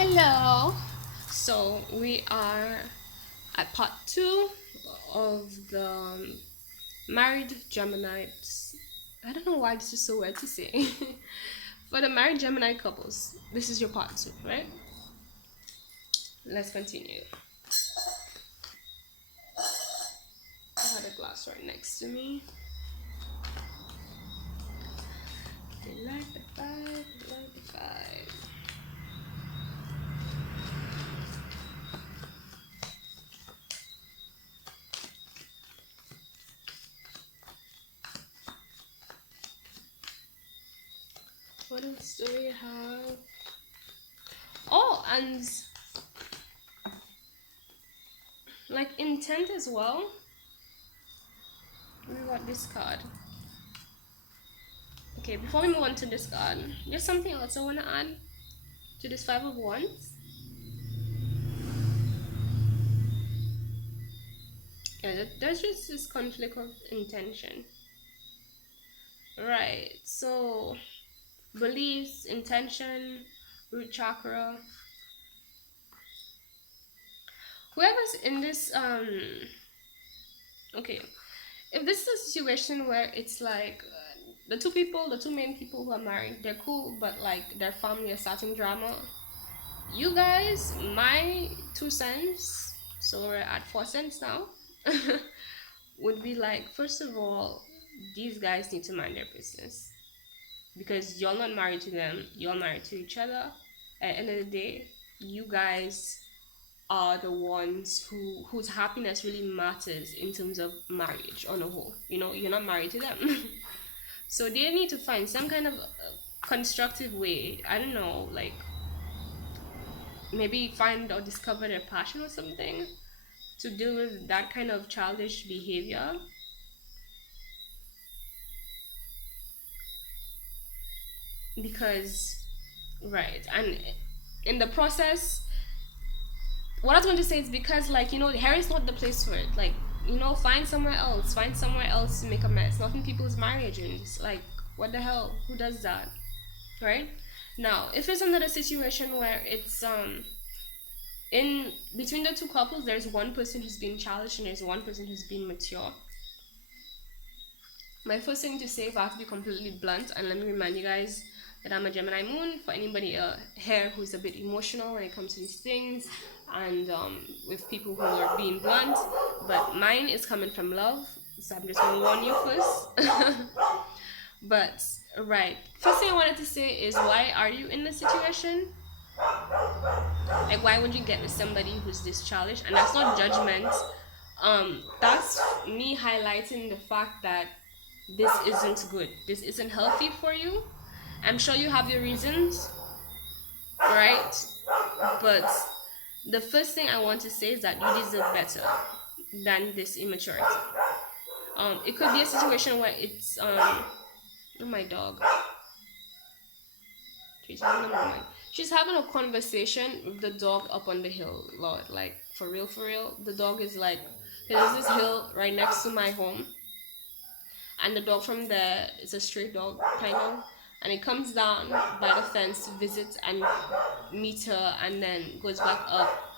Hello. So we are at part 2 of the married Geminites. I don't know why this is so weird to say. For the married Gemini couples, this is your part 2, right? Let's continue. I had a glass right next to me. They like the vibe, they like the vibe. What else do we have? Oh, and like intent as well. We got this card. Okay, before we move on to this card, there's something else I want to add to this Five of Wands. Yeah, there's just this conflict of intention. Right, so beliefs, intention, root chakra. Whoever's in this, okay, if this is a situation where it's like the two main people who are married, they're cool, but like their family is starting drama. You guys, my 2 cents, so we're at 4 cents now, would be like, first of all, these guys need to mind their business because you're not married to them, you're married to each other. At the end of the day, you guys are the ones whose happiness really matters in terms of marriage on a whole. You know, you're not married to them. So they need to find some kind of constructive way, I don't know, like maybe find or discover their passion or something to deal with that kind of childish behavior. Because right, and in the process, what I was going to say is because, like, you know, hair is not the place for it. Like, you know, find somewhere else to make a mess, not in people's marriages. Like, what the hell, who does that, right? Now if it's another situation where it's in between the two couples, there's one person who's being childish and there's one person who's being mature. My first thing to say, if I have to be completely blunt, and let me remind you guys that I'm a Gemini moon, for anybody here who's a bit emotional when it comes to these things, and with people who are being blunt, but mine is coming from love, so I'm just going to warn you first. But right, first thing I wanted to say is, why are you in this situation? Like, why would you get with somebody who's this childish? And that's not judgment. That's me highlighting the fact that this isn't good. This isn't healthy for you. I'm sure you have your reasons, right? But the first thing I want to say is that you deserve better than this immaturity. It could be a situation where it's oh, my dog. She's having a moment. She's having a conversation with the dog up on the hill, Lord. Like, for real, for real. The dog is like, there's this hill right next to my home, and the dog from there is a stray dog, kind of, and it comes down by the fence to visit and meet her, and then goes back up.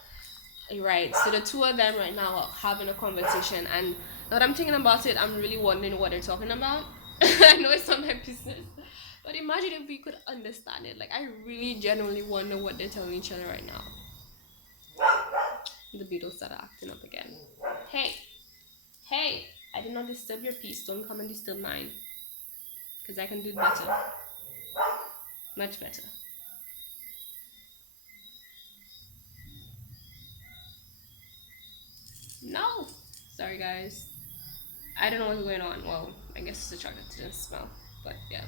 Right, so the two of them right now are having a conversation, and now that I'm thinking about it, I'm really wondering what they're talking about. I know it's not my business, but imagine if we could understand it. Like, I really genuinely wonder what they're telling each other right now. The Beatles started acting up again. Hey, I did not disturb your peace. Don't come and disturb mine, because I can do better. Much better. No! Sorry, guys. I don't know what's going on. Well, I guess the chocolate didn't smell, but yeah.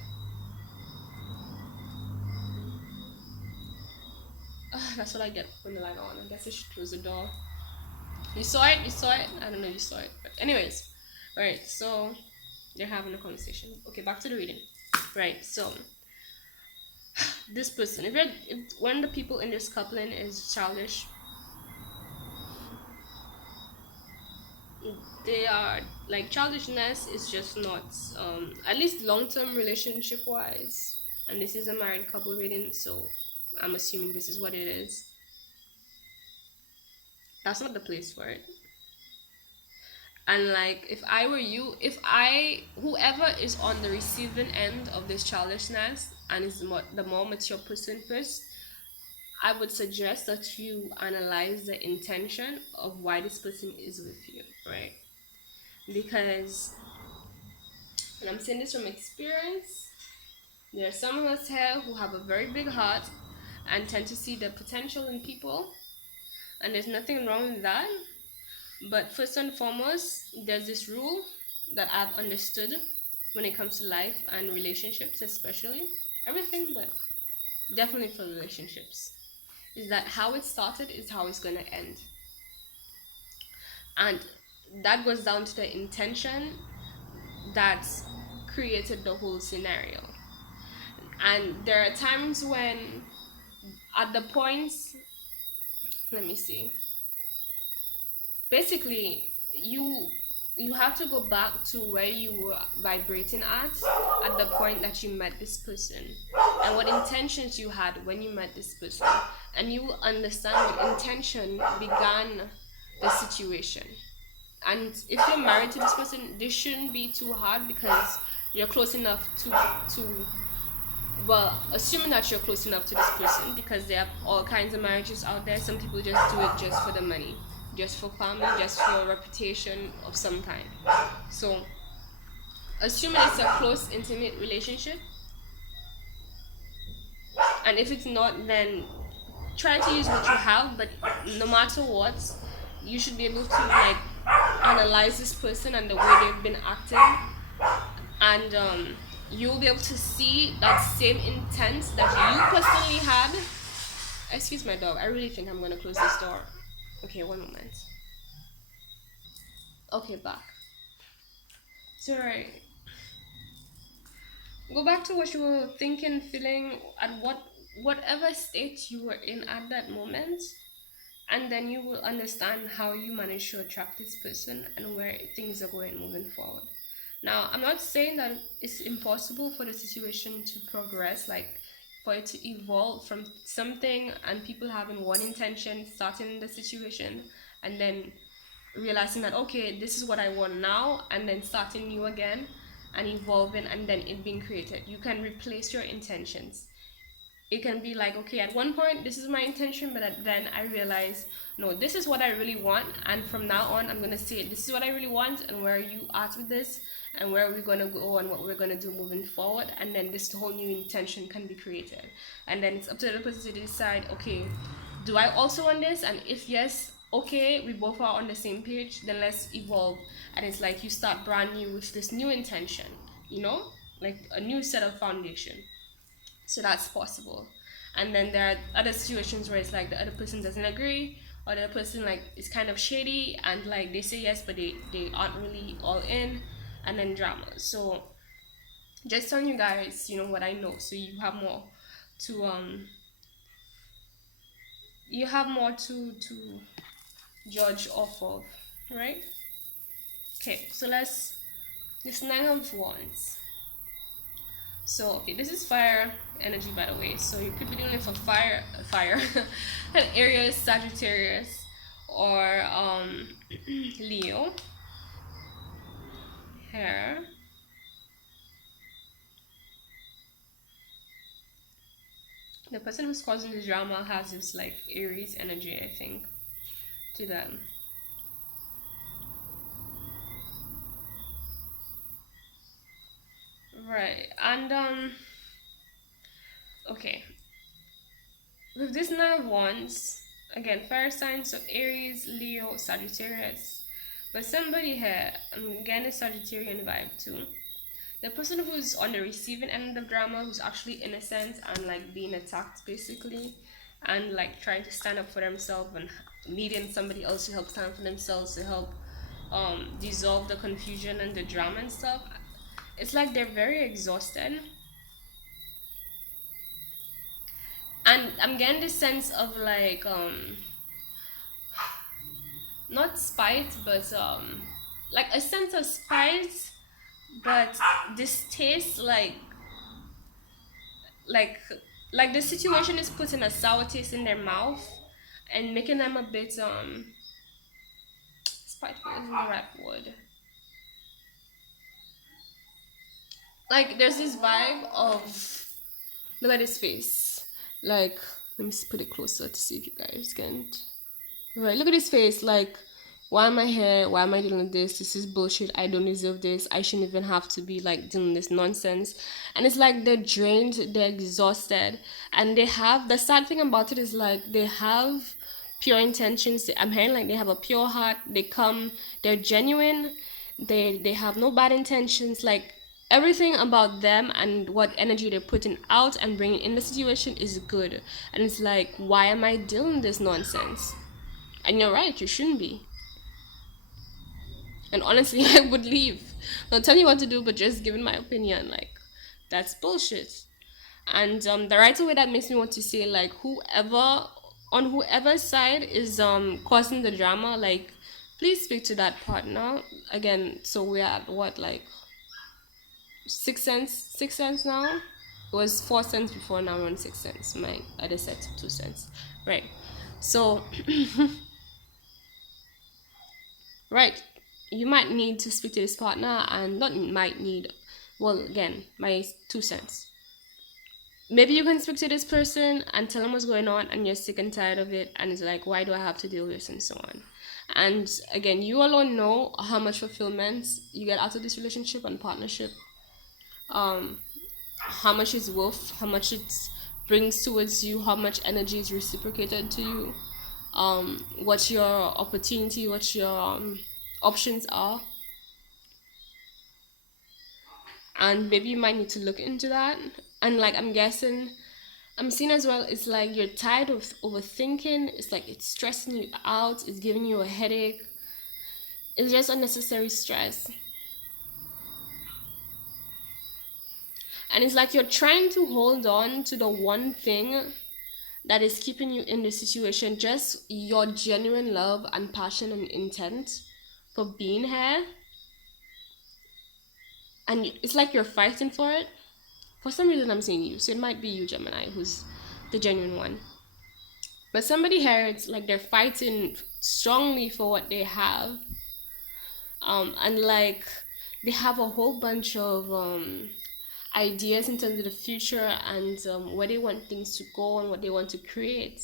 That's what I get when the light on. I guess I should close the door. You saw it? I don't know if you saw it. But anyways, right, so they're having a conversation. Okay, back to the reading. Right, so this person, if one of the people in this coupling is childish, they are like, childishness is just not at least long-term relationship wise, and this is a married couple reading, so I'm assuming this is what it is. That's not the place for it. And like, if I were you, if I whoever is on the receiving end of this childishness and is the more mature person first, I would suggest that you analyze the intention of why this person is with you, right? Because, and I'm saying this from experience, there are some of us here who have a very big heart and tend to see the potential in people, and there's nothing wrong with that. But first and foremost, there's this rule that I've understood when it comes to life and relationships, especially everything, but definitely for relationships, is that how it started is how it's going to end. And that goes down to the intention that's created the whole scenario. And there are times when, at the points, let me see, basically, you have to go back to where you were vibrating at the point that you met this person, and what intentions you had when you met this person, and you will understand what intention began the situation. And if you're married to this person, this shouldn't be too hard because you're close enough to well, assuming that you're close enough to this person, because there are all kinds of marriages out there. Some people just do it just for the money, just for family, just for reputation of some kind. So assuming it's a close, intimate relationship, and if it's not, then try to use what you have. But no matter what, you should be able to like analyze this person and the way they've been acting, and you'll be able to see that same intent that you personally had. Excuse my dog, I really think I'm gonna close this door. Okay, one moment. Okay, back. Sorry. Go back to what you were thinking, feeling, at whatever state you were in at that moment, and then you will understand how you manage to attract this person and where things are going moving forward. Now, I'm not saying that it's impossible for the situation to progress, like for it to evolve from something and people having one intention, starting the situation, and then realizing that, okay, this is what I want now, and then starting new again and evolving, and then it being created. You can replace your intentions. It can be like, okay, at one point this is my intention, but then I realize, no, this is what I really want, and from now on I'm going to say this is what I really want, and where are you at with this, and where are we going to go, and what we're going to do moving forward. And then this whole new intention can be created, and then it's up to the person to decide, okay, do I also want this? And if yes, okay, we both are on the same page, then let's evolve. And it's like you start brand new with this new intention, you know, like a new set of foundation. So that's possible. And then there are other situations where it's like the other person doesn't agree, or the other person like is kind of shady, and like they say yes but they aren't really all in, and then drama. So just telling you guys, you know, what I know, so to you have more to judge off of, right? Okay, so let's, this Nine of Wands. So okay, this is fire energy, by the way. So you could be doing it for fire, an Aries, Sagittarius, or Leo. Here. The person who's causing this drama has this like Aries energy, I think, to them. Right, and okay, with this Nine of Wands, again, fire signs, so Aries, Leo, Sagittarius. But somebody here, again, a Sagittarian vibe too. The person who's on the receiving end of drama, who's actually innocent and like being attacked basically, and like trying to stand up for themselves and needing somebody else to help stand up for themselves, to help dissolve the confusion and the drama and stuff. It's like they're very exhausted, and I'm getting this sense of like not spite, but like a sense of spite, but distaste, like like the situation is putting a sour taste in their mouth and making them a bit spiteful isn't the right word. Like there's this vibe of, look at his face. Like, let me put it closer to see if you guys can. Right, look at his face. Like, why am I here? Why am I doing this? This is bullshit. I don't deserve this. I shouldn't even have to be like doing this nonsense. And it's like they're drained, they're exhausted, and they have, the sad thing about it is like they have pure intentions. I'm hearing like they have a pure heart. They come, they're genuine. They have no bad intentions. Like everything about them and what energy they're putting out and bringing in the situation is good. And it's like, why am I dealing this nonsense? And you're right, you shouldn't be. And honestly, I would leave. Not telling you what to do, but just giving my opinion. Like, that's bullshit. And the right away that makes me want to say, like, whoever, on whoever's side is causing the drama, like, please speak to that partner. Again, so we're at what, like 6 cents? 6 cents now? It was 4 cents before, now we're on 6 cents. My other set 2 cents. Right. So right, you might need to speak to this partner, and not might need, well, again, my 2 cents. Maybe you can speak to this person and tell them what's going on and you're sick and tired of it, and it's like, why do I have to deal with this, and so on. And again, you alone know how much fulfillment you get out of this relationship and partnership, how much it's worth, how much it brings towards you, how much energy is reciprocated to you, what your opportunity, what your options are. And maybe you might need to look into that. And like, I'm guessing, I'm seeing as well, it's like you're tired of overthinking. It's like it's stressing you out, it's giving you a headache, it's just unnecessary stress. And it's like you're trying to hold on to the one thing that is keeping you in the situation, just your genuine love and passion and intent for being here. And it's like you're fighting for it. For some reason, I'm saying you, so it might be you, Gemini, who's the genuine one. But somebody here, it's like they're fighting strongly for what they have, and like they have a whole bunch of ideas in terms of the future, and where they want things to go and what they want to create.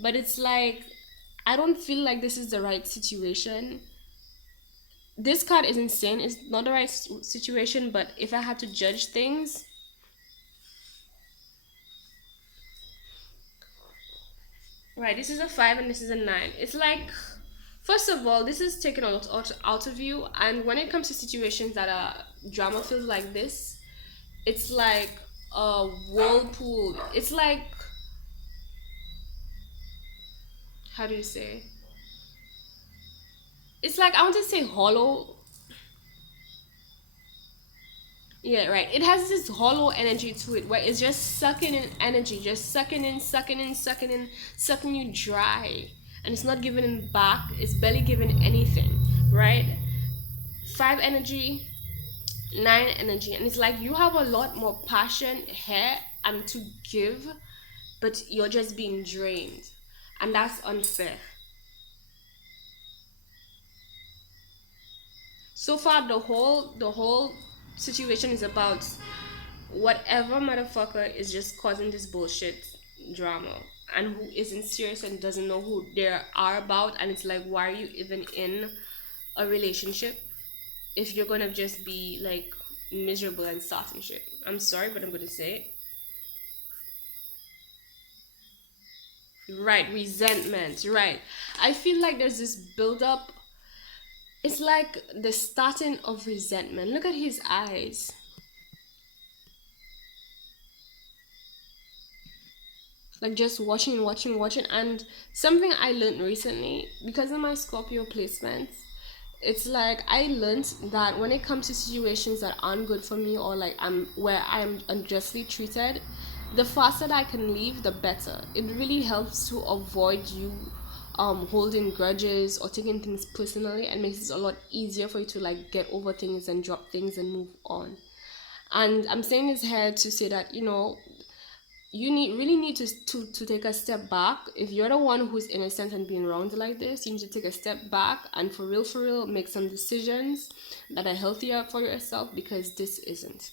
But it's like, I don't feel like this is the right situation. This card is insane. It's not the right situation, but if I had to judge things, right, this is a 5 and this is a 9. It's like, first of all, this is taken out of you. And when it comes to situations that are drama filled like this, it's like a whirlpool. It's like, how do you say? It's like, I want to say hollow. Yeah, right. It has this hollow energy to it where it's just sucking in energy, just sucking in, sucking in, sucking in, sucking you dry. And it's not giving it back, it's barely giving anything, right? 5 energy, 9 energy. And it's like you have a lot more passion here and to give, but you're just being drained. And that's unfair. So far, the whole situation is about whatever motherfucker is just causing this bullshit drama and who isn't serious and doesn't know who they are about. And it's like, why are you even in a relationship if you're gonna just be like miserable and starting shit? I'm sorry, but I'm gonna say it. Right, resentment. Right, I feel like there's this build up. It's like the starting of resentment. Look at his eyes. Like just watching, watching, watching. And something I learned recently, because of my Scorpio placements, it's like I learned that when it comes to situations that aren't good for me, or like where I'm unjustly treated, the faster that I can leave, the better. It really helps to avoid you holding grudges or taking things personally, and makes it a lot easier for you to like get over things and drop things and move on. And I'm saying this here to say that, you really need to take a step back. If you're the one who's innocent and being wronged like this, you need to take a step back and for real make some decisions that are healthier for yourself, because this isn't.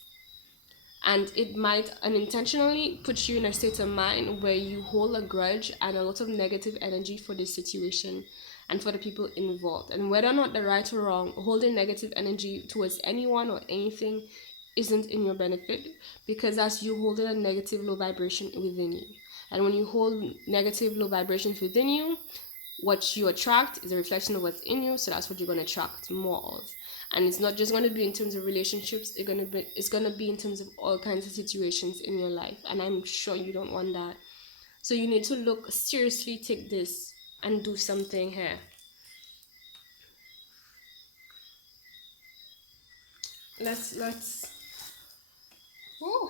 And it might unintentionally put you in a state of mind where you hold a grudge and a lot of negative energy for this situation and for the people involved. And whether or not they're right or wrong, holding negative energy towards anyone or anything isn't in your benefit, because as you hold a negative low vibration within you. And when you hold negative low vibrations within you, what you attract is a reflection of what's in you, so that's what you're going to attract more of. And it's not just going to be in terms of relationships, it's going to be in terms of all kinds of situations in your life, and I'm sure you don't want that. So you need to look seriously, take this and do something here. Let's Woo.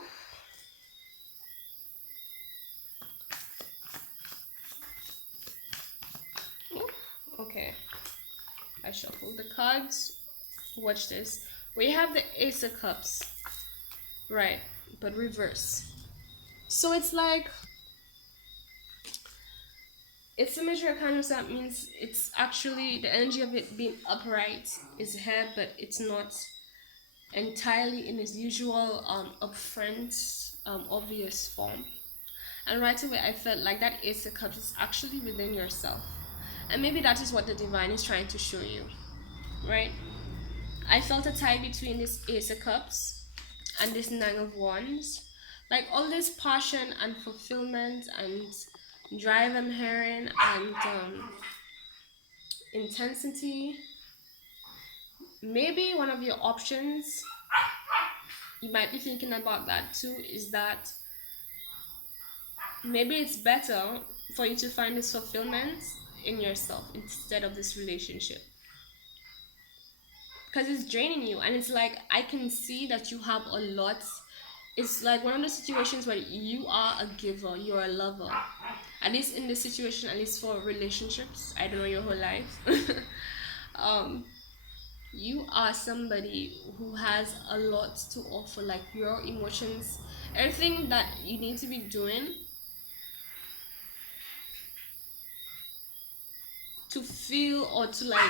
Okay, I shuffle the cards. Watch this. We have the Ace of Cups, right, but reverse. So it's like, it's a measure of kindness. That means it's actually the energy of it being upright is here, but it's not entirely in its usual upfront obvious form. And right away I felt like that Ace of Cups is actually within yourself, and maybe that is what the divine is trying to show you, right? I felt a tie between this Ace of Cups and this Nine of Wands. Like all this passion and fulfillment and drive I'm hearing, and intensity. Maybe one of your options, you might be thinking about that too, is that maybe it's better for you to find this fulfillment in yourself instead of this relationship, because it's draining you. And it's like, I can see that you have a lot. It's like one of those situations where you are a giver, you're a lover, at least in this situation, at least for relationships. I don't know your whole life. um you are somebody who has a lot to offer, like your emotions, everything that you need to be doing to feel or to like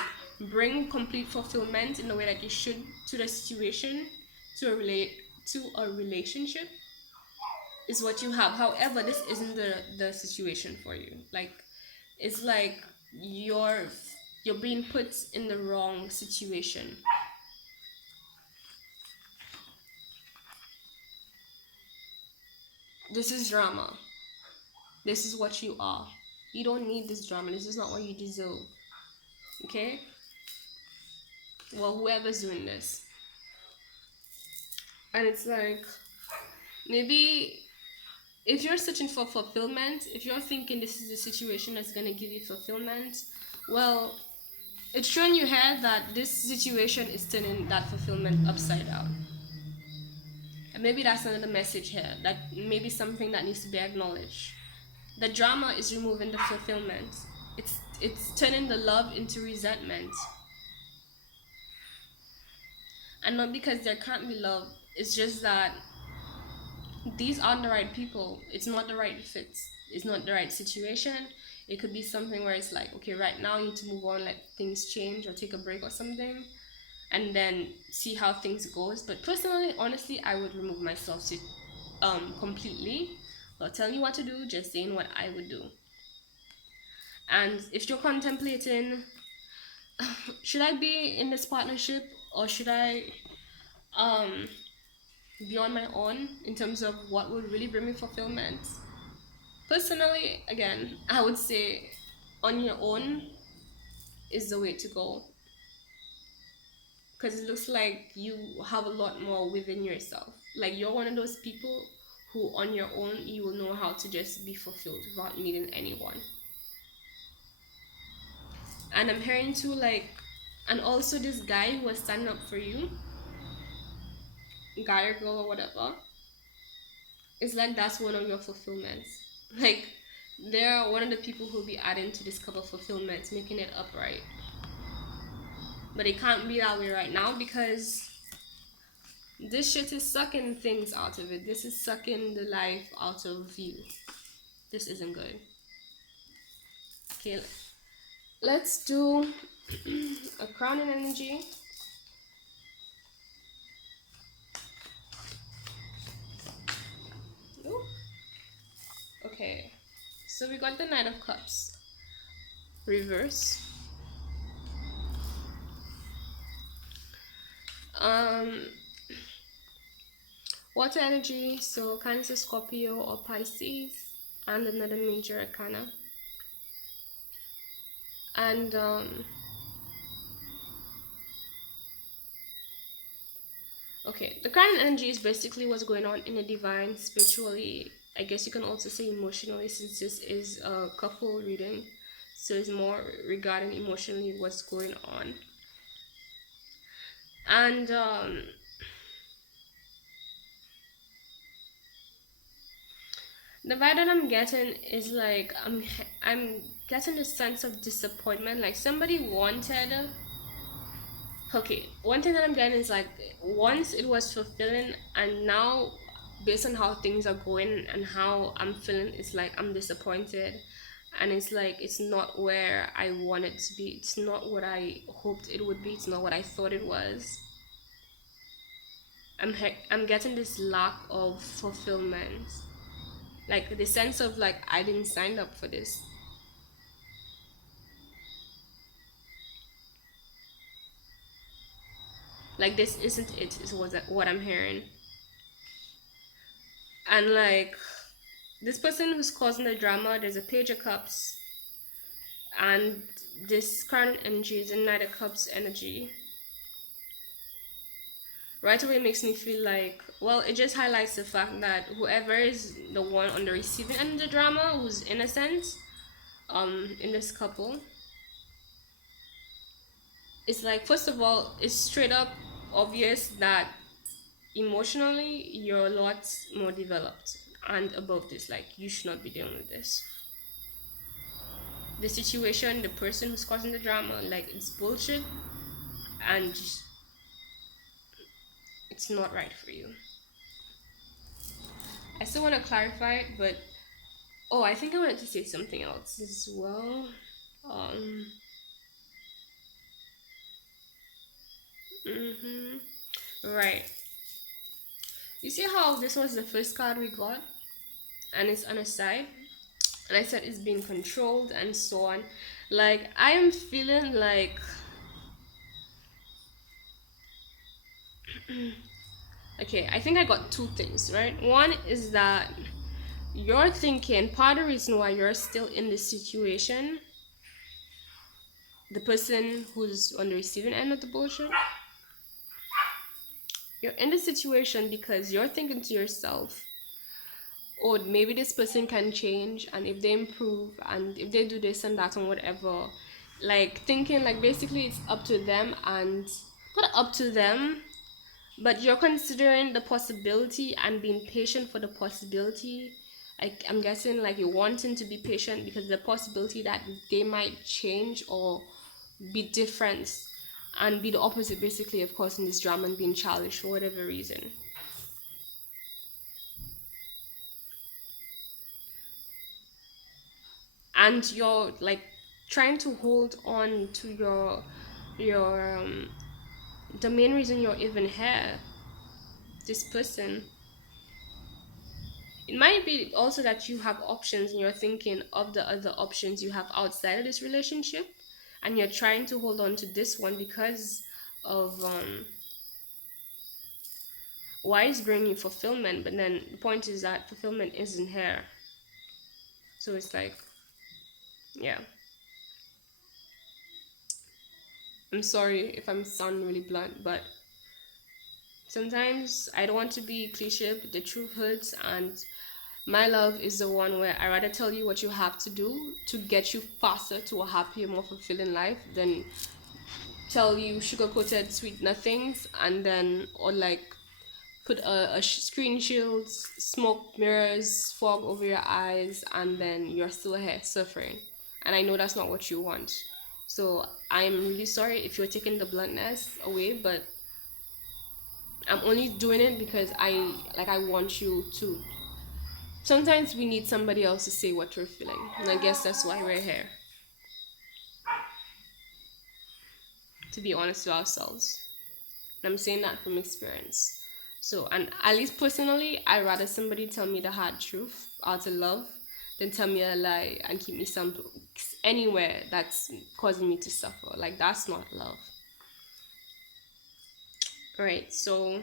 bring complete fulfillment in the way that you should to the situation, to a relationship, is what you have. However, this isn't the situation for you. Like, it's like you're being put in the wrong situation. This is drama. This is what you are. You don't need this drama. This is not what you deserve. Okay? Well, whoever's doing this. And it's like, maybe if you're searching for fulfillment, if you're thinking this is a situation that's going to give you fulfillment, well, it's showing you here that this situation is turning that fulfillment upside down. And maybe that's another message here, that maybe something that needs to be acknowledged. The drama is removing the fulfillment. It's turning the love into resentment. And not because there can't be love, it's just that these aren't the right people. It's not the right fit. It's not the right situation. It could be something where it's like, okay, right now you need to move on, let things change or take a break or something, and then see how things goes. But personally, honestly, I would remove myself completely. Not telling you what to do, just saying what I would do. And if you're contemplating, should I be in this partnership or should I be on my own in terms of what would really bring me fulfillment? Personally, again, I would say on your own is the way to go, because it looks like you have a lot more within yourself. Like, you're one of those people who on your own you will know how to just be fulfilled without needing anyone. And I'm hearing too, like, and also this guy who was standing up for you, guy or girl or whatever, it's like that's one of your fulfillments. Like, they're one of the people who'll be adding to this couple fulfillments, making it upright. But it can't be that way right now, because This shit is sucking things out of it. This is sucking the life out of you. This isn't good. Okay, let's do a crowning energy. Ooh. Okay, so we got the Knight of Cups reverse. Water energy, so Cancer, Scorpio, or Pisces, and another major arcana. And okay, the current energy is basically what's going on in the divine, spiritually. I guess you can also say emotionally, since this is a couple reading, so it's more regarding emotionally what's going on. And the vibe that I'm getting is like I'm getting a sense of disappointment, like somebody wanted. Okay, one thing that I'm getting is like once it was fulfilling, and now based on how things are going and how I'm feeling, it's like I'm disappointed, and it's like it's not where I want it to be. It's not what I hoped it would be. It's not what I thought it was. I'm getting this lack of fulfillment, like the sense of like I didn't sign up for this. Like this isn't it. Is what I'm hearing. And like this person who's causing the drama, there's a Page of Cups, and this current energy is a Knight of Cups energy. Right away makes me feel like, well, it just highlights the fact that whoever is the one on the receiving end of the drama, who's innocent, in this couple, it's like, first of all, it's straight up obvious that emotionally you're a lot more developed and above this. Like, you should not be dealing with this. The situation, the person who's causing the drama, like, it's bullshit, and it's not right for you. I still want to clarify it, but oh, I think I wanted to say something else as well. Right. You see how this was the first card we got, and it's on a side, and I said it's being controlled and so on. Like I am feeling like okay, I think I got two things, right? One is that you're thinking part of the reason why you're still in this situation, the person who's on the receiving end of the bullshit, you're in this situation because you're thinking to yourself, oh, maybe this person can change, and if they improve and if they do this and that and whatever, like thinking like basically it's up to them, and not up to them, but you're considering the possibility and being patient for the possibility. Like I'm guessing like you're wanting to be patient because the possibility that they might change or be different and be the opposite basically of causing this drama and being childish for whatever reason. And you're like trying to hold on to your the main reason you're even here, this person. It might be also that you have options and you're thinking of the other options you have outside of this relationship, and you're trying to hold on to this one because of why it's bringing you fulfillment, but then the point is that fulfillment isn't here. So it's like, yeah, I'm sorry if I'm sounding really blunt, but sometimes I don't want to be cliche, but the truth hurts, and my love is the one where I rather tell you what you have to do to get you faster to a happier, more fulfilling life than tell you sugar-coated sweet nothings, and then or like put a screen shield, smoke mirrors, fog over your eyes, and then you're still here suffering. And I know that's not what you want. So I'm really sorry if you're taking the bluntness away, but I'm only doing it because I want you to. Sometimes we need somebody else to say what we're feeling, and I guess that's why we're here, to be honest with ourselves. And I'm saying that from experience. So, and at least personally, I rather somebody tell me the hard truth out of love than tell me a lie and keep me some anywhere that's causing me to suffer. Like, that's not love. Right. So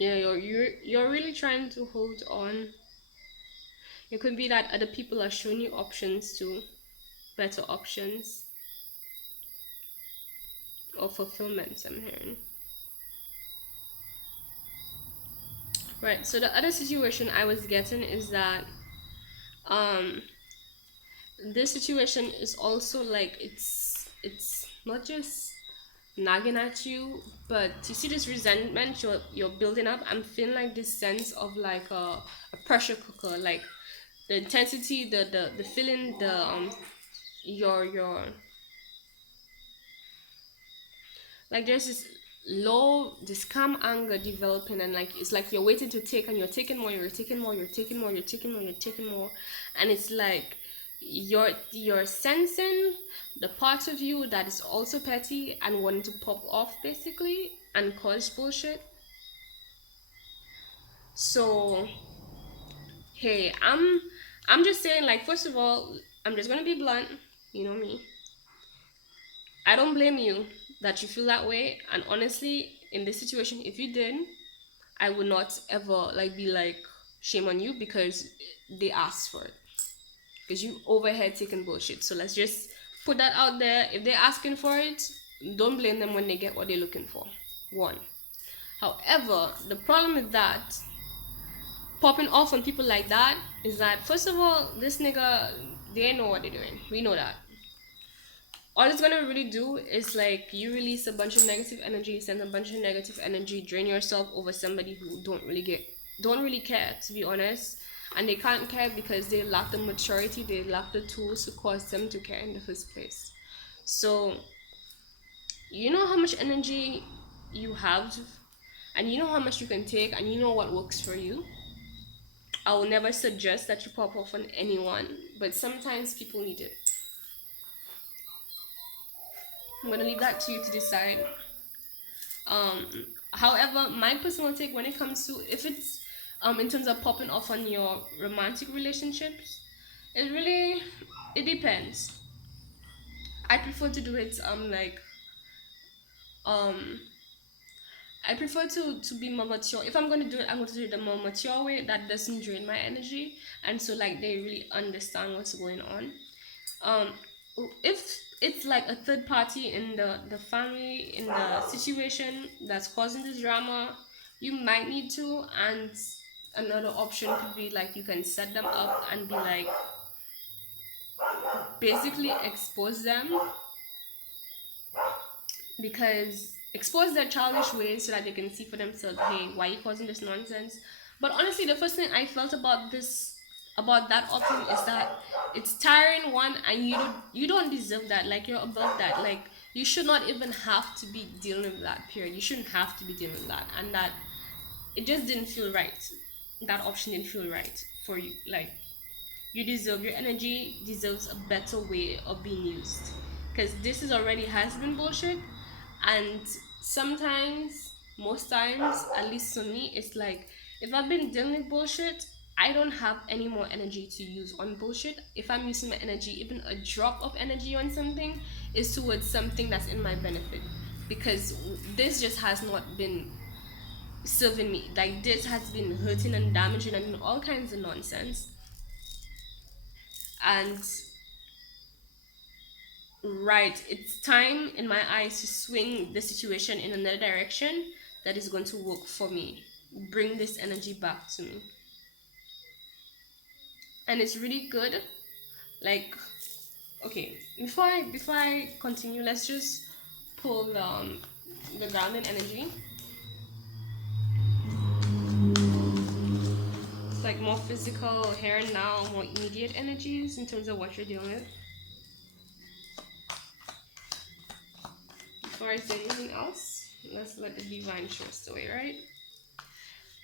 yeah, you're really trying to hold on. It could be that other people are showing you options too, better options or fulfillment. I'm hearing. Right. So the other situation I was getting is that um this situation is also like it's not just nagging at you, but you see this resentment you're building up. I'm feeling like this sense of like a pressure cooker, like the intensity, the feeling, the your like there's this low, this calm anger developing, and like it's like you're waiting to take, and you're taking more, you're taking more, you're taking more, you're taking more, you're taking more, and it's like you're sensing the part of you that is also petty and wanting to pop off basically and cause bullshit. So hey, I'm just saying, like, first of all, I'm just gonna be blunt. You know me, I don't blame you that you feel that way, and honestly, in this situation, if you did, I would not ever like be like shame on you because they asked for it. Because you overhead taking bullshit. So let's just put that out there. If they're asking for it, don't blame them when they get what they're looking for. One. However, the problem with that, popping off on people like that, is that first of all, this nigga, they know what they're doing. We know that. All it's gonna really do is like you release a bunch of negative energy, send a bunch of negative energy, drain yourself over somebody who don't really care, to be honest. And they can't care because they lack the maturity, they lack the tools to cause them to care in the first place. So you know how much energy you have, and you know how much you can take, and you know what works for you. I will never suggest that you pop off on anyone, but sometimes people need it. I'm gonna leave that to you to decide. Um, However, my personal take when it comes to if it's in terms of popping off on your romantic relationships, it depends. I prefer to do it um I prefer to be more mature. If I'm gonna do it, I'm gonna do it the more mature way that doesn't drain my energy, and so like they really understand what's going on. um if it's like a third party in the family, in the situation that's causing this drama, you might need to. And another option could be like you can set them up and be like basically expose them, because expose their childish ways so that they can see for themselves, hey, why are you causing this nonsense? But honestly, the first thing I felt about that option is that it's tiring, one, and you don't deserve that. Like, you're above that. Like, you should not even have to be dealing with that, period. You shouldn't have to be dealing with that. And that it just didn't feel right. That option didn't feel right for you. Like, you deserve, your energy deserves a better way of being used, because this is already has been bullshit. And sometimes, most times, at least for me, it's like if I've been dealing with bullshit, I don't have any more energy to use on bullshit. If I'm using my energy, even a drop of energy on something, is towards something that's in my benefit, because this just has not been serving me. Like, this has been hurting and damaging and all kinds of nonsense. And right, it's time in my eyes to swing the situation in another direction that is going to work for me, bring this energy back to me. And it's really good. Like, okay, before I continue, let's just pull the grounding energy. So like more physical, here and now, more immediate energies in terms of what you're dealing with. Before I say anything else, let's let the divine show us the way, right?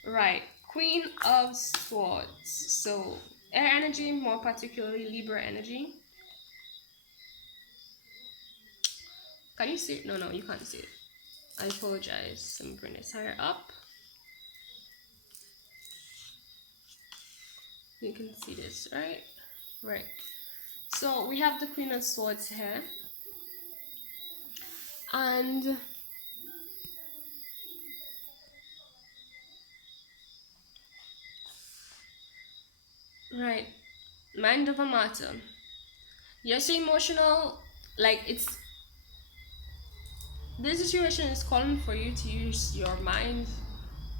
Right, Queen of Swords. So air energy, more particularly Libra energy. Can you see it? No, you can't see it. I apologize. Let me bring this higher up. You can see this, right? Right. So we have the Queen of Swords here. And right, mind over matter. Yes, you're emotional. Like, it's, this situation is calling for you to use your mind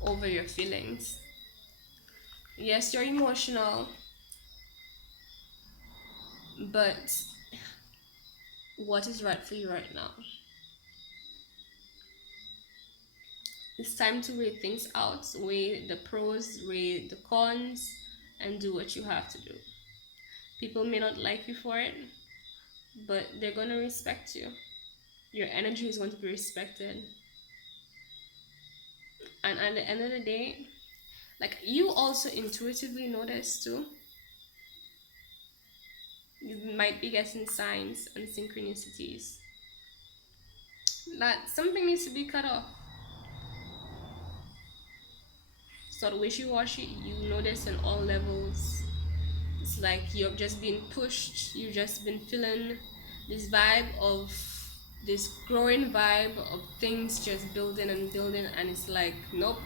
over your feelings. Yes, you're emotional, but what is right for you right now? It's time to weigh things out, weigh the pros, weigh the cons, and do what you have to do. People may not like you for it, but they're going to respect you. Your energy is going to be respected. And at the end of the day, like, you also intuitively know this too. You might be getting signs and synchronicities that something needs to be cut off. It's not wishy-washy. You know this on all levels. It's like you've just been pushed. You've just been feeling this vibe of, this growing vibe of things just building and building, and it's like, nope.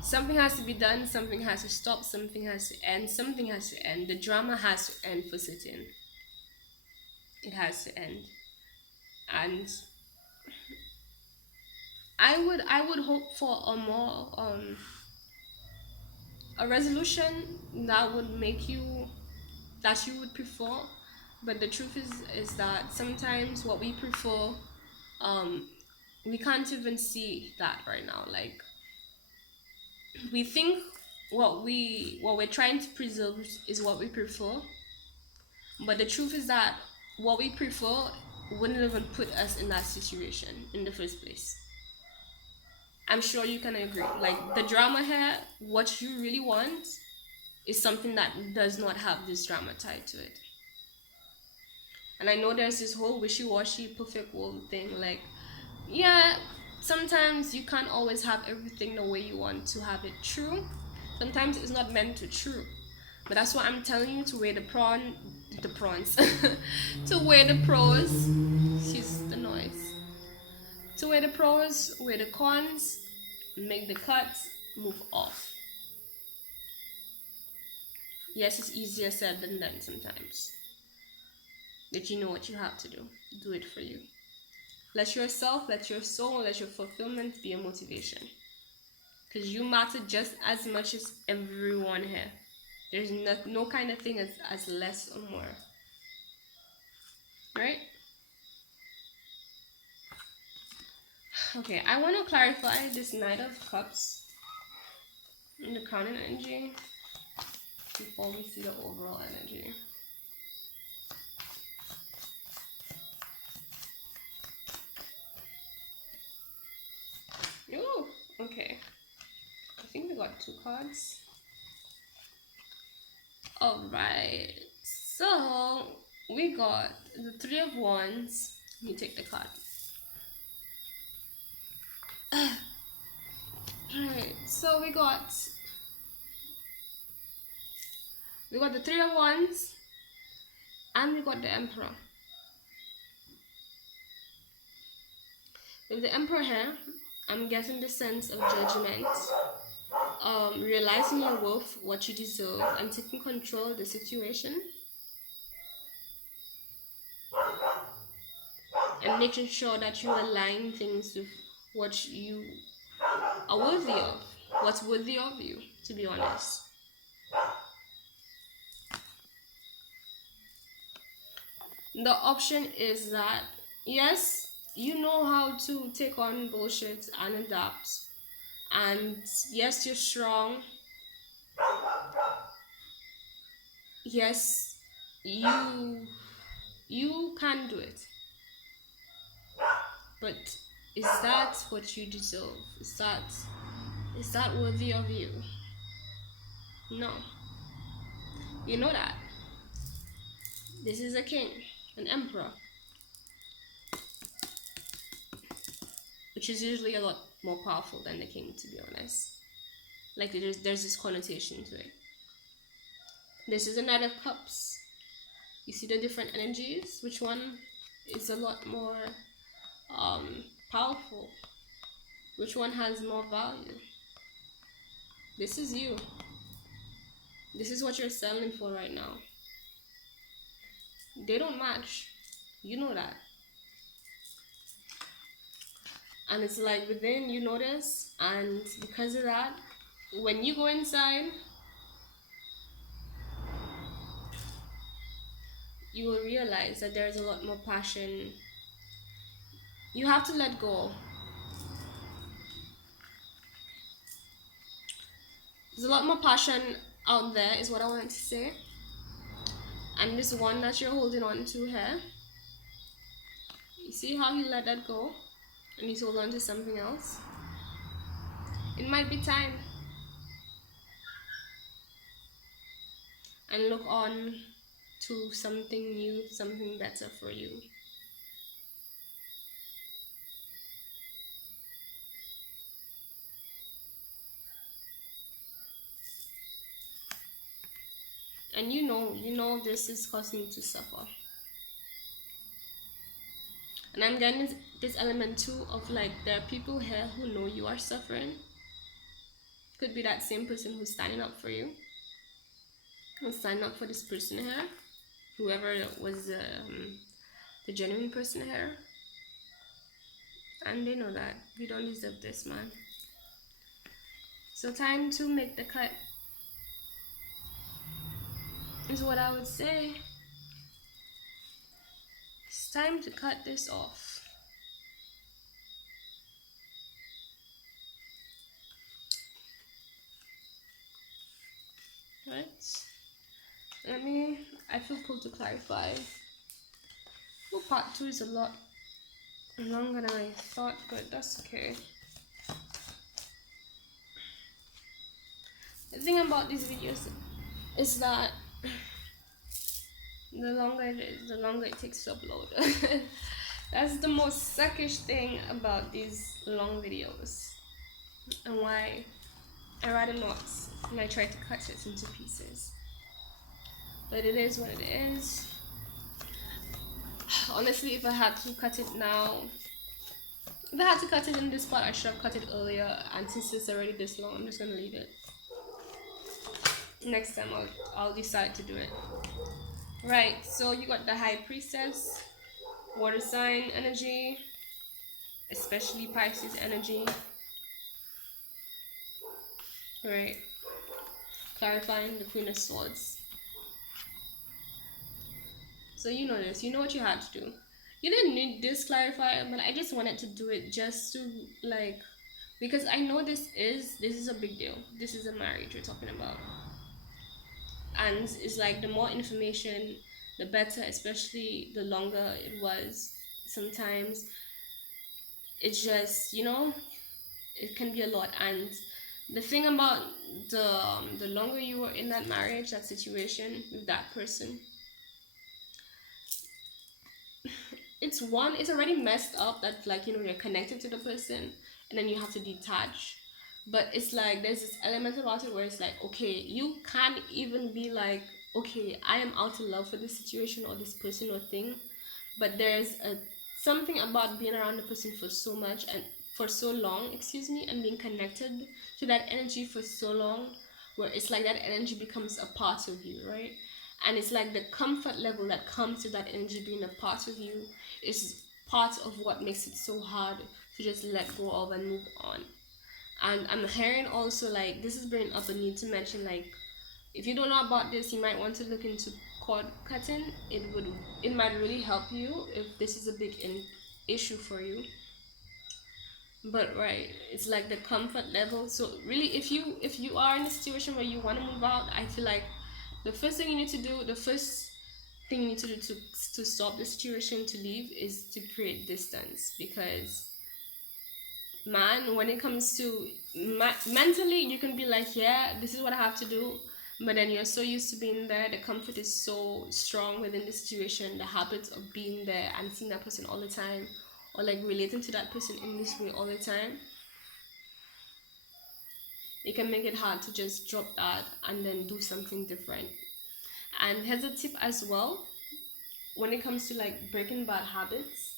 Something has to be done, something has to stop, something has to end, something has to end. The drama has to end for certain. It has to end. And I would hope for a more a resolution that would make you, that you would prefer. But the truth is that sometimes what we prefer, we can't even see that right now. Like, we think what we're trying to preserve is what we prefer, but the truth is that what we prefer wouldn't even put us in that situation in the first place. I'm sure you can agree. Like, the drama here, what you really want is something that does not have this drama tied to it. And I know there's this whole wishy-washy perfect world thing. Like, yeah, sometimes you can't always have everything the way you want to have it true. Sometimes it's not meant to true. But that's why I'm telling you to weigh the prawns. To weigh the pros. Excuse the noise. To weigh the pros, weigh the cons, make the cuts, move off. Yes, it's easier said than done sometimes. But you know what you have to do. Do it for you. Let yourself, let your soul, let your fulfillment be a motivation. Because you matter just as much as everyone here. There's no kind of thing as less or more. Right? Okay, I want to clarify this Knight of Cups in the crowning energy before we see the overall energy. Oh, okay. I think we got 2 cards. Alright, so we got the 3 of Wands. Let me take the card. Right, so we got the 3 of Wands and we got the Emperor. With the Emperor here, I'm getting the sense of judgment, realizing your worth, what you deserve, and taking control of the situation, and making sure that you align things with what you are worthy of, what's worthy of you, to be honest. The option is that, yes, you know how to take on bullshit and adapt, and yes, you're strong, Yes, you can do it, but is that what you deserve? Is that worthy of you? No. You know that. This is a king, an emperor, which is usually a lot more powerful than the king, to be honest. Like there's this connotation to it. This is a Knight of Cups. You see the different energies? Which one is a lot more powerful? Which one has more value? This is you. This is what you're selling for right now. They don't match. You know that. And it's like within, you notice, and because of that, when you go inside, you will realize that there's a lot more passion. You have to let go. There's a lot more passion out there, is what I want to say. And this one that you're holding on to here, you see how you let that go and you hold on to something else? It might be time. And look on to something new, something better for you. And you know this is causing you to suffer. And I'm getting this element too of like, there are people here who know you are suffering. Could be that same person who's standing up for you, who's standing up for this person here, whoever was the genuine person here. And they know that you don't deserve this, man. So time to make the cut is what I would say. It's time to cut this off. Right? I feel pulled to clarify. Well, part 2 is a lot longer than I thought, but that's okay. The thing about these videos is that the longer it is, the longer it takes to upload. That's the most suckish thing about these long videos, and why I rather not, and I try to cut it into pieces. But it is what it is. Honestly, if I had to cut it now, if I had to cut it in this part, I should have cut it earlier, and since it's already this long, I'm just gonna leave it. Next time I'll decide to do it. Right, so you got the High Priestess, water sign energy, especially Pisces energy. Right, clarifying the Queen of Swords. So you know this, you know what you had to do. You didn't need this clarifier, but I just wanted to do it just to like, because I know this is a big deal. This is a marriage we're talking about. And it's like the more information, the better, especially the longer it was. Sometimes it's just, it can be a lot. And the thing about the longer you were in that marriage, that situation with that person, it's already messed up that, like, you're connected to the person and then you have to detach. But it's like there's this element about it where it's like, okay, you can't even be like, okay, I am out of love for this situation or this person or thing, but there's something about being around the person for so much and for so long, and being connected to that energy for so long, where it's like that energy becomes a part of you, right? And it's like the comfort level that comes to that energy being a part of you is part of what makes it so hard to just let go of and move on. And I'm hearing also, like, this is bringing up a need to mention, like, if you don't know about this, you might want to look into cord cutting. It might really help you if this is a big issue for you. But right, it's like the comfort level. So really, if you are in a situation where you want to move out, I feel like the first thing you need to do, the first thing you need to do to stop the situation to leave is to create distance. Because man, when it comes to mentally, you can be like, yeah, this is what I have to do, but then you're so used to being there, the comfort is so strong within the situation, the habit of being there and seeing that person all the time, or like relating to that person in this way all the time, it can make it hard to just drop that and then do something different. And here's a tip as well, when it comes to like breaking bad habits,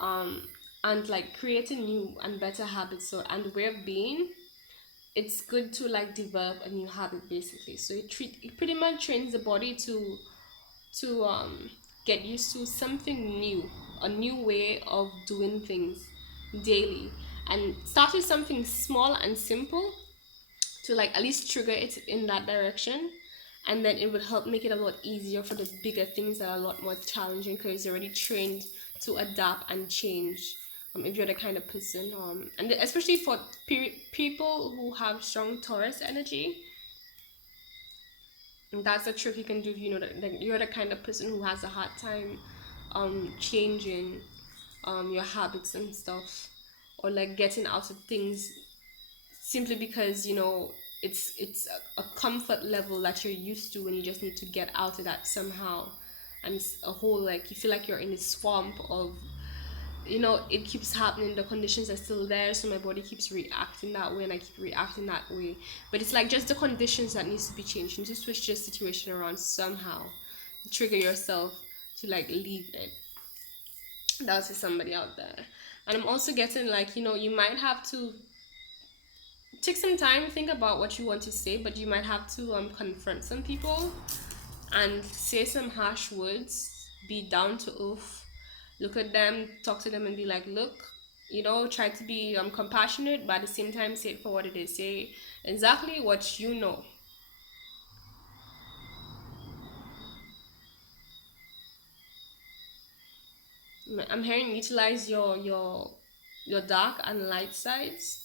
um and like creating new and better habits, so and way of being, it's good to like develop a new habit basically. So it pretty much trains the body to get used to something new, a new way of doing things daily, and start with something small and simple to like at least trigger it in that direction, and then it would help make it a lot easier for the bigger things that are a lot more challenging, because you're already trained to adapt and change. If you're the kind of person, and especially for people who have strong Taurus energy, that's a trick you can do if you know that you're the kind of person who has a hard time changing your habits and stuff, or like getting out of things simply because it's a comfort level that you're used to, and you just need to get out of that somehow. And it's a whole, like, you feel like you're in a swamp of, it keeps happening, the conditions are still there, so my body keeps reacting that way and I keep reacting that way. But it's like just the conditions that needs to be changed. You need to switch the situation around somehow to trigger yourself to like leave it. That's for somebody out there. And I'm also getting like, you might have to take some time, think about what you want to say, but you might have to confront some people and say some harsh words. Be down to earth, look at them, talk to them, and be like, look, try to be compassionate, but at the same time say it for what it is. Say exactly what you know. I'm hearing utilize your dark and light sides.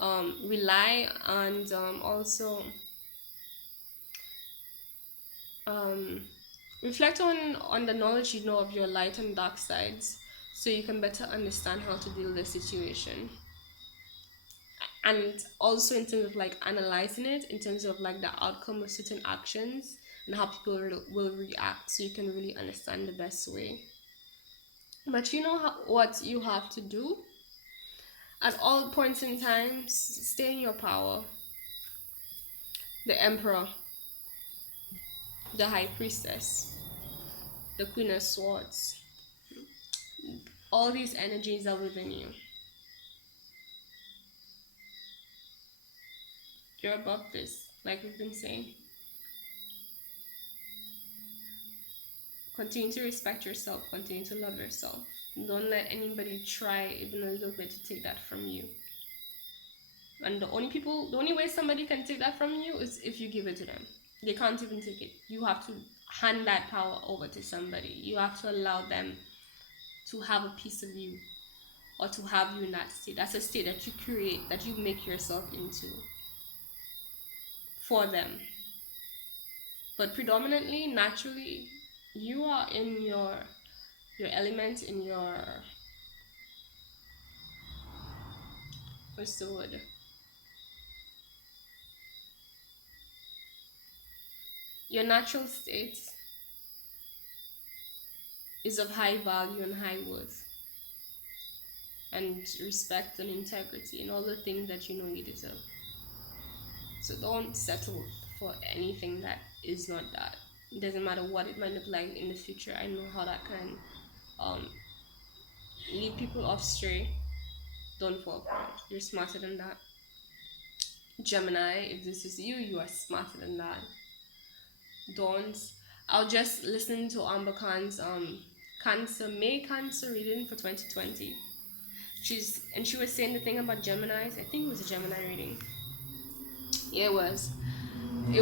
Rely and also um, reflect on the knowledge you know of your light and dark sides, so you can better understand how to deal with the situation. And also in terms of like analyzing it in terms of like the outcome of certain actions and how people will react, so you can really understand the best way. But you know what you have to do at all points in time. Stay in your power. The Emperor, the High Priestess, the Queen of Swords, all these energies are within you. You're above this, like we've been saying. Continue to respect yourself, continue to love yourself. Don't let anybody try even a little bit to take that from you. And the only way somebody can take that from you is if you give it to them. They can't even take it. You have to hand that power over to somebody. You have to allow them to have a piece of you, or to have you in that state. That's a state that you create, that you make yourself into for them. But predominantly, naturally, you are in your element, in your, what's the word, your natural state is of high value and high worth and respect and integrity and all the things that you know you deserve. So don't settle for anything that is not that. It doesn't matter what it might look like in the future. I know how that can lead people off stray. Don't fall for it. You're smarter than that. Gemini, if this is you, you are smarter than that. Don't. I was just listening to Amber Khan's Cancer reading for 2020. She was saying the thing about Geminis. I think it was a Gemini reading. Yeah, it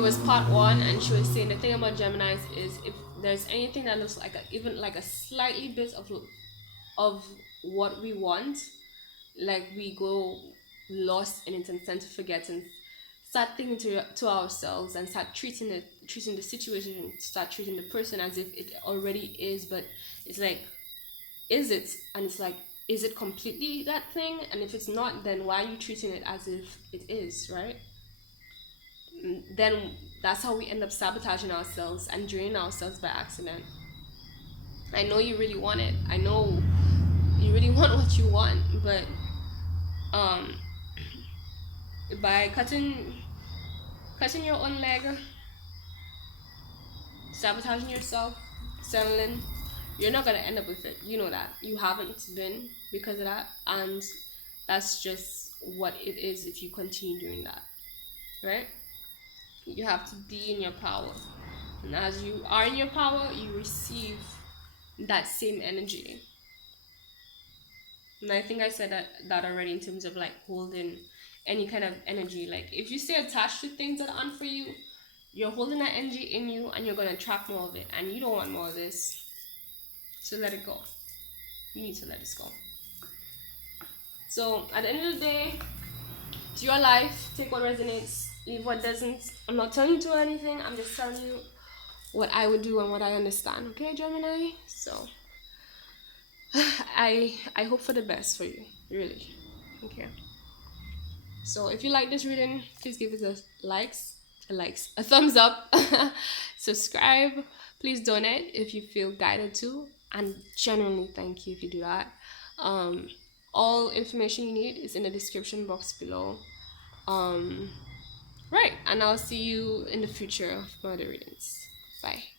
was part one, and she was saying the thing about Geminis is, if there's anything that looks like even like a slightly bit of what we want, like we go lost in it and tend to forget and start thinking to ourselves and start treating the situation, start treating the person as if it already is. But it's like, is it? And it's like, is it completely that thing? And if it's not, then why are you treating it as if it is, right? Then that's how we end up sabotaging ourselves and draining ourselves by accident. I know you really want it. I know you really want what you want, but um by cutting your own leg, sabotaging yourself, settling, you're not gonna end up with it. You know that. You haven't been because of that, and that's just what it is if you continue doing that. Right? You have to be in your power. And as you are in your power, you receive that same energy. And I think I said that already in terms of like holding any kind of energy. Like if you stay attached to things that aren't for you, you're holding that energy in you and you're gonna attract more of it. And you don't want more of this. So let it go. You need to let this go. So at the end of the day, it's your life. Take what resonates, leave what doesn't. I'm not telling you to do anything. I'm just telling you what I would do and what I understand. Okay, Gemini? So I hope for the best for you. Really. Okay. So if you like this reading, please give it a thumbs up. Subscribe. Please donate if you feel guided to, and genuinely thank you if you do that. All information you need is in the description box below. Right, and I'll see you in the future of further readings. Bye.